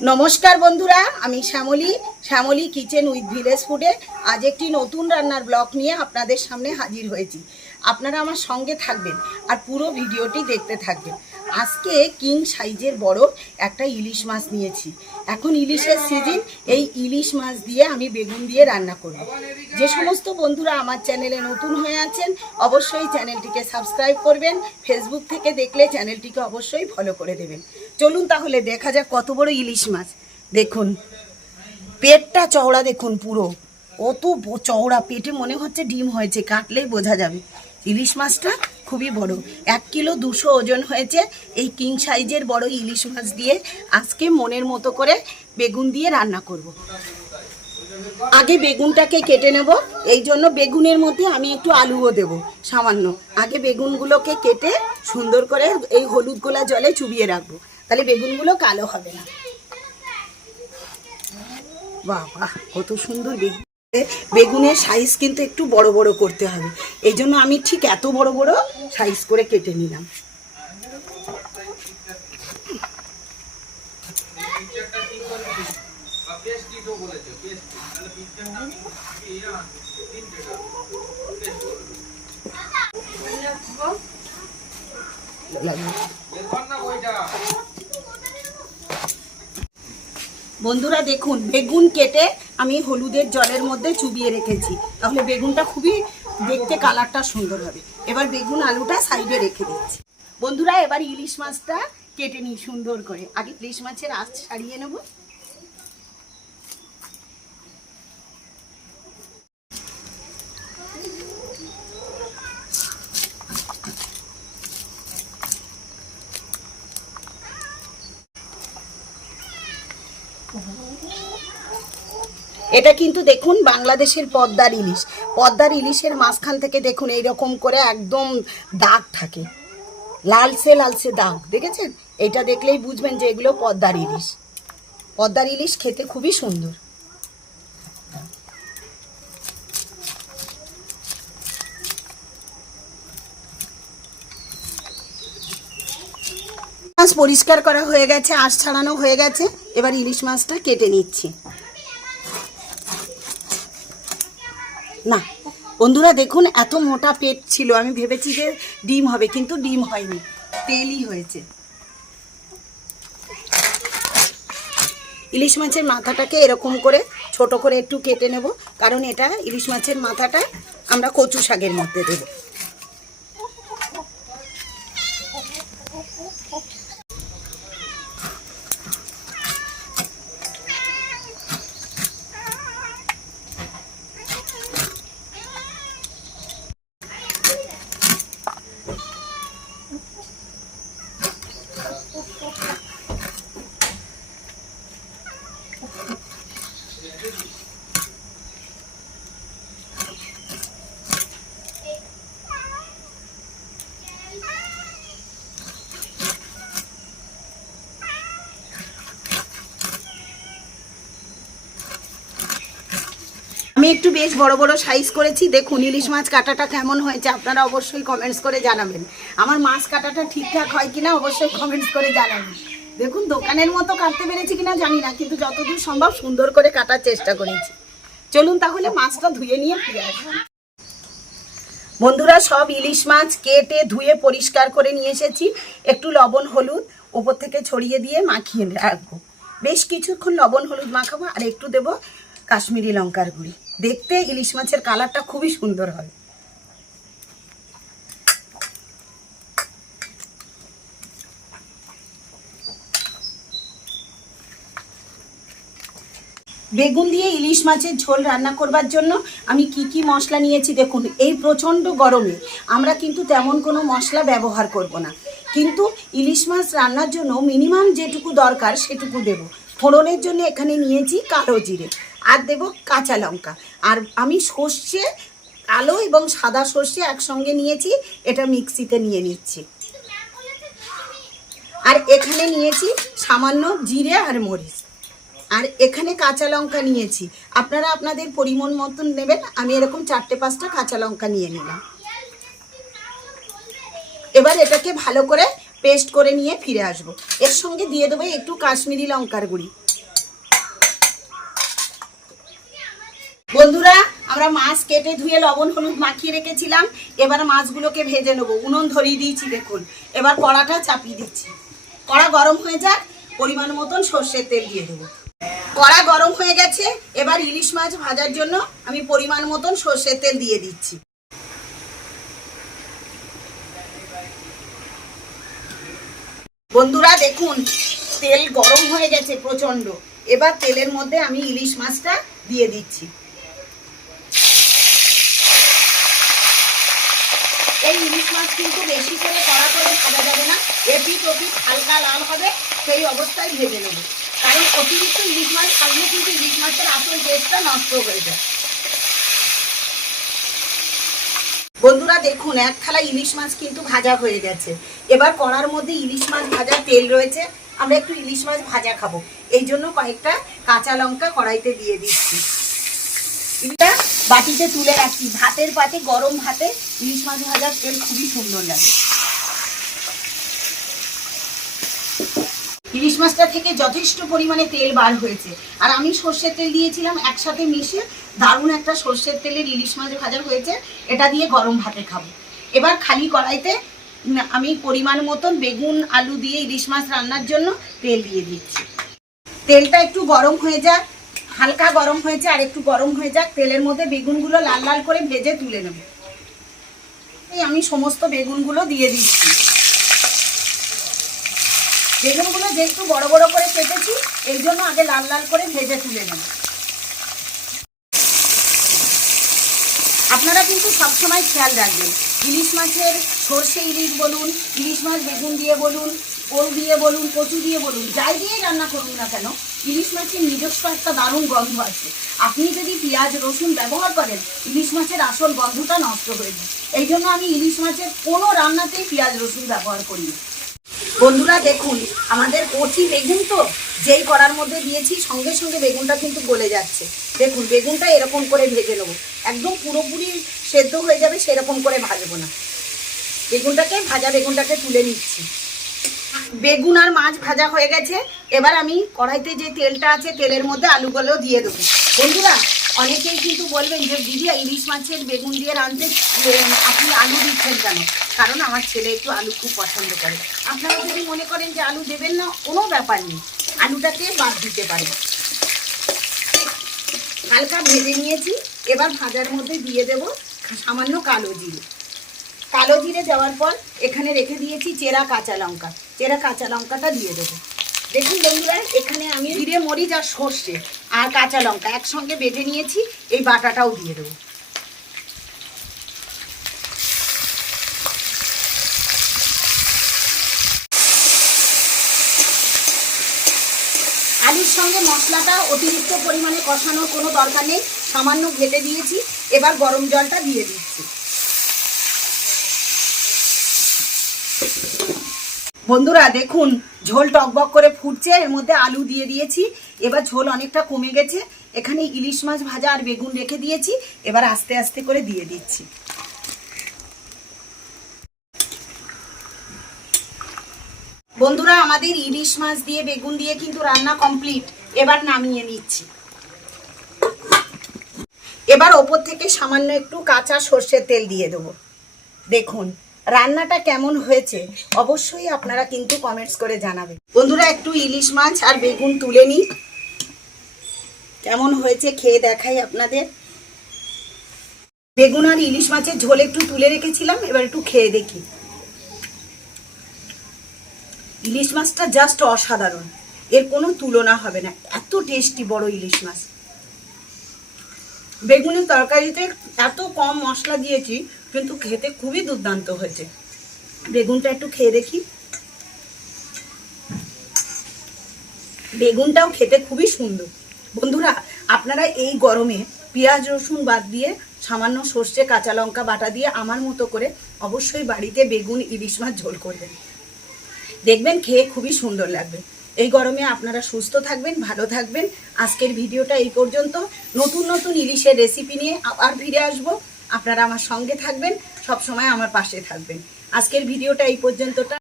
नमस्कार बंधुरा आमी श्यामली किचेन उइथ ভিলেজ ফুডে आज একটি নতুন রান্নার ব্লগ নিয়ে আপনাদের সামনে হাজির হয়েছি। আপনারা আমার সঙ্গে থাকবেন আর পুরো ভিডিওটি দেখতে থাকবেন। আজকে কিং সাইজের বড় একটা ইলিশ মাছ নিয়েছি। এখন ইলিশের সিজন, এই ইলিশ মাছ দিয়ে আমি বেগুন দিয়ে রান্না করব। যে সমস্ত বন্ধুরা আমার চ্যানেলে নতুন হয়ে আছেন অবশ্যই চ্যানেলটিকে সাবস্ক্রাইব করবেন, ফেসবুক থেকে দেখলে চ্যানেলটিকে অবশ্যই ফলো করে দেবেন। চলুন তাহলে দেখা যাক কত বড় ইলিশ মাছ। দেখুন পেটটা চওড়া, দেখুন পুরো কত চওড়া, পেটে মনে হচ্ছে ডিম হয়েছে, কাটলেই বোঝা যাবে। ইলিশ মাছটা খুবই বড়, 1 কিলো 200 ওজন হয়েছে। এই কিং সাইজের বড় ইলিশ মাছ দিয়ে আজকে মনের মতো করে বেগুন দিয়ে রান্না করব। আগে বেগুনটাকে কেটে নেব, এই জন্য বেগুনের মধ্যে আমি একটু আলুও দেব সামান্য। আগে বেগুনগুলোকে কেটে সুন্দর করে এই হলুদ গোলা জলে চুবিয়ে রাখবো, তাহলে বেগুনগুলো কালো হবে না। বাহ বাহ, কত সুন্দর বেগুন। বেগুনের সাইজ কিন্তু একটু বড় বড় করতে হবে, এই জন্য আমি ঠিক এত বড় বড় সাইজ করে কেটে নিলাম। বন্ধুরা দেখুন, বেগুন কেটে আমি হলুদের জলের মধ্যে চুবিয়ে রেখেছি, তাহলে বেগুনটা খুবই দেখতে কালারটা সুন্দর হবে। এবার বেগুন আলুটা সাইডে রেখে দিচ্ছি। বন্ধুরা এবার ইলিশ মাছটা কেটে নিই সুন্দর করে। আগে ইলিশ মাছের আঁশ ছাড়িয়ে নেব। এটা কিন্তু দেখুন বাংলাদেশের পদ্মার ইলিশ। পদ্মার ইলিশের মাঝখান থেকে দেখুন এইরকম করে একদম দাগ থাকে, লালচে লালচে দাগ, দেখেছেন? এটা দেখলেই বুঝবেন যে এগুলো পদ্মার ইলিশ। পদ্মার ইলিশ খেতে খুবই সুন্দর। মাছ পরিষ্কার করা হয়ে গেছে, আঁশ ছাড়ানো হয়ে গেছে। এবার ইলিশ মাছটা কেটে নিচ্ছি। না বন্ধুরা দেখুন, এত মোটা পেট ছিল, আমি ভেবেছি যে ডিম হবে, কিন্তু ডিম হয়নি, তেলই হয়েছে। ইলিশ মাছের মাথাটাকে এরকম করে ছোট করে একটু কেটে নেব, কারণ এটা ইলিশ মাছের মাথাটা আমরা কচু শাকের মধ্যে দেব। আমি একটু বেশ বড় বড় সাইজ করেছি। দেখুন ইলিশ মাছ কাটাটা কেমন হয়েছে আপনারা অবশ্যই কমেন্টস করে জানাবেন। আমার মাছ কাটাটা ঠিকঠাক হয় কিনা অবশ্যই কমেন্টস করে জানাবেন। দেখুন দোকানের মতো কাটতে পেরেছি কিনা জানি না, কিন্তু যতদূর সম্ভব সুন্দর করে কাটার চেষ্টা করেছি। চলুন তাহলে মাছটা ধুয়ে নিয়ে ফিরে আসবো। বন্ধুরা সব ইলিশ মাছ কেটে ধুয়ে পরিষ্কার করে নিয়ে এসেছি। একটু লবণ হলুদ ওপর থেকে ছড়িয়ে দিয়ে মাখিয়ে রাখবো। বেশ কিছুক্ষণ লবণ হলুদ মাখাবো, আর একটু দেবো কাশ্মীরি লঙ্কার গুঁড়ি। দেখতে ইলিশ মাছের কালারটা খুবই সুন্দর হয়। বেগুন দিয়ে ইলিশ মাছের ঝোল রান্না করবার জন্য আমি কি কি মশলা নিয়েছি দেখুন। এই প্রচণ্ড গরমে আমরা কিন্তু তেমন কোনো মশলা ব্যবহার করব না, কিন্তু ইলিশ মাছ রান্নার জন্য মিনিমাম যেটুকু দরকার সেটুকু দেব। ফোড়নের জন্য এখানে নিয়েছি কালো জিরে, আর দেব কাঁচা লঙ্কা, আর আমি সর্ষে, কালো এবং সাদা সর্ষে একসঙ্গে নিয়েছি, এটা মিক্সিতে নিয়ে নিচ্ছি। আর এখানে নিয়েছি সামান্য জিরে আর মরিচ, আর এখানে কাঁচা লঙ্কা নিয়েছি। আপনারা আপনাদের পরিমাণ মতন নেবেন। আমি এরকম 4-5টা কাঁচা লঙ্কা নিয়ে নিলাম। এবার এটাকে ভালো করে পেস্ট করে নিয়ে ফিরে আসবো। এর সঙ্গে দিয়ে দেবো একটু কাশ্মীরি লঙ্কার গুঁড়ি। বন্ধুরা, আমরা মাছ কেটে ধুয়ে লবণ হলুদ মাখিয়ে রেখেছিলাম। এবার মাছগুলোকে ভেজে নেবো। উনুন ধরিয়ে দিয়েছি, দেখুন। এবার কড়াটা চাপিয়ে দিচ্ছি। কড়া গরম হয়ে যাক, পরিমাণ মতন সর্ষের তেল দিয়ে দেবো। কড়া গরম হয়ে গেছে। এবার ইলিশ মাছ ভাজার জন্য আমি পরিমাণ মতন সর্ষের তেল দিয়ে দিচ্ছি। বন্ধুরা দেখুন, তেল গরম হয়ে গেছে প্রচন্ড। এবার তেলের মধ্যে আমি ইলিশ মাছটা দিয়ে দিচ্ছি। এই ইলিশ মাছ কিন্তু বেশি করে কড়া করে ভাজা যাবে না, এপিট ওপিট হালকা লাল হবে, সেই অবস্থায় ভেজে নেব। কারণ অতিরিক্ত ইলিশ মাছ থাকলে কিন্তু ইলিশ মাছের আসল টেস্টটা নষ্ট হয়ে যায়। বন্ধুরা দেখুন, এক থালা ইলিশ মাছ কিন্তু ভাজা হয়ে গেছে। এবার কড়ার মধ্যে ইলিশ মাছ ভাজার তেল রয়েছে, আমরা একটু ইলিশ মাছ ভাজা খাবো, এই জন্য কয়েকটা কাঁচা লঙ্কা কড়াইতে দিয়ে দিচ্ছি। এটা বাটিতে তুলে রাখছি। ভাতের পাতে, গরম ভাতে ইলিশ মাছ ভাজার তেল খুবই সুন্দর লাগে। ইলিশ মাছটা থেকে যথেষ্ট পরিমাণে তেল বার হয়েছে, আর আমি সর্ষের তেল দিয়েছিলাম একসাথে মিশে। দারুণ একটা সর্ষের তেলের ইলিশ মাছ ভাজা হয়েছে, এটা দিয়ে গরম ভাতে খাবো। এবার খালি কড়াইতে আমি পরিমাণ মতন বেগুন আলু দিয়ে ইলিশ মাছ রান্নার জন্য তেল দিয়ে দিচ্ছি। তেলটা একটু গরম হয়ে যাক, হালকা গরম হয়েছে, আর একটু গরম হয়ে যাক। তেলের মধ্যে বেগুনগুলো লাল লাল করে ভেজে তুলে নেব। এই আমি সমস্ত বেগুনগুলো দিয়ে দিচ্ছি। বেগুনগুলো যেহেতু বড় বড় করে কেটেছি, এই জন্য আগে লাল লাল করে ভেজে তুলে নেব। আপনারা কিন্তু সবসময় খেয়াল রাখবেন, ইলিশ মাছের সর্ষে ইলিশ বলুন, ইলিশ মাছ বেগুন দিয়ে বলুন, ওল দিয়ে বলুন, কচু দিয়ে বলুন, যাই দিয়ে রান্না করুন না কেন, ইলিশ মাছের নিজস্ব একটা দারুণ গন্ধ আছে। আপনি যদি পেঁয়াজ রসুন ব্যবহার করেন, ইলিশ মাছের আসল গন্ধটা নষ্ট হয়ে যায়। এই জন্য আমি ইলিশ মাছের কোনো রান্নাতেই পেঁয়াজ রসুন ব্যবহার করি। বন্ধুরা দেখুন, আমাদের কচি বেগুন তো যেই কড়ার মধ্যে দিয়েছি, সঙ্গে সঙ্গে বেগুনটা কিন্তু গলে যাচ্ছে। দেখুন, বেগুনটা এরকম করে ভেজে নেবো, একদম পুরোপুরি সেদ্ধ হয়ে যাবে সেরকম করে ভাজবো না। বেগুনটাকে তুলে নিচ্ছি। বেগুন আর মাছ ভাজা হয়ে গেছে। এবার আমি কড়াইতে যে তেলটা আছে, তেলের মধ্যে আলুগুলো দিয়ে দেবো। বন্ধুরা, অনেকেই কিন্তু বলবেন যে দিদি, ইলিশ মাছের বেগুন দিয়ে রাঁধতে আপনি আলু দিচ্ছেন কেন? কারণ আমার ছেলে একটু আলু খুব পছন্দ করে। আপনারা যদি মনে করেন যে আলু দেবেন না, কোনো ব্যাপার নেই, আলুটাকে বাদ দিতে পারেন। হালকা ভেজে নিয়েছি। এবার ভাজার মধ্যে দিয়ে দেব সামান্য কালো জিরে। কালো জিরে দেওয়ার পর এখানে রেখে দিয়েছি চেরা কাঁচা লঙ্কা। চেরা কাঁচা লঙ্কাটা দিয়ে দেবো। দেখুন বন্ধুরা, এখানে আমি জিরে, মরিচ আর সর্ষে আর কাঁচা লঙ্কা একসঙ্গে বেটে নিয়েছি, এই বাটাটাও দিয়ে দেবো। আলুর সঙ্গে মশলাটা অতিরিক্ত পরিমাণে কষানোর কোনো দরকার নেই, সামান্য ঘেটে দিয়েছি। এবার গরম জলটা দিয়ে দিচ্ছি। বন্ধুরা দেখুন, ঝোল টকবক করে ফুটছে, এর মধ্যে আলু দিয়ে দিয়েছি। এবার ঝোল অনেকটা কমে গেছে। এখানে ইলিশ মাছ ভাজা আর বেগুন রেখে দিয়েছি, এবার আস্তে আস্তে করে দিয়ে দিচ্ছি। বন্ধুরা, আমাদের ইলিশ মাছ দিয়ে বেগুন দিয়ে কিন্তু রান্না কমপ্লিট। এবার নামিয়ে নিচ্ছি। এবার ওপর থেকে সামান্য একটু কাঁচা সর্ষের তেল দিয়ে দেবো। দেখুন রান্নাটা কেমন হয়েছে অবশ্যই আপনারা কিন্তু কমেন্টস করে জানাবেন। বন্ধুরা, একটু ইলিশ মাছ আর বেগুন তুলে নিই, কেমন হয়েছে খেয়ে দেখাই আপনাদের। বেগুন আর ইলিশ মাছের ঝোল একটু তুলে রেখেছিলাম, এবার একটু খেয়ে দেখি। ইলিশ মাছটা জাস্ট অসাধারণ, এর কোনো তুলনা হবে না, এত টেস্টি বড় ইলিশ মাছ। বেগুনের তরকারিতে এত কম মশলা দিয়েছি, কিন্তু খেতে খুবই দুর্দান্ত হয়েছে। বেগুনটা একটু খেয়ে দেখি। বেগুনটাও খেতে খুবই সুন্দর। বন্ধুরা, আপনারা এই গরমে পেঁয়াজ রসুন বাদ দিয়ে সামান্য সর্ষে কাঁচা লঙ্কা বাটা দিয়ে আমার মতো করে অবশ্যই বাড়িতে বেগুন ইলিশ মাছ ঝোল করবেন, দেখবেন খেয়ে খুবই সুন্দর লাগবে। এই গরমে আপনারা সুস্থ থাকবেন, ভালো থাকবেন। আজকের ভিডিওটা এই পর্যন্ত। নতুন নতুন ইলিশের রেসিপি নিয়ে আবার ফিরে আসবো। আপনারা আমার সঙ্গে থাকবেন, সব সময় আমার পাশে থাকবেন। আজকের ভিডিওটা এই পর্যন্ত।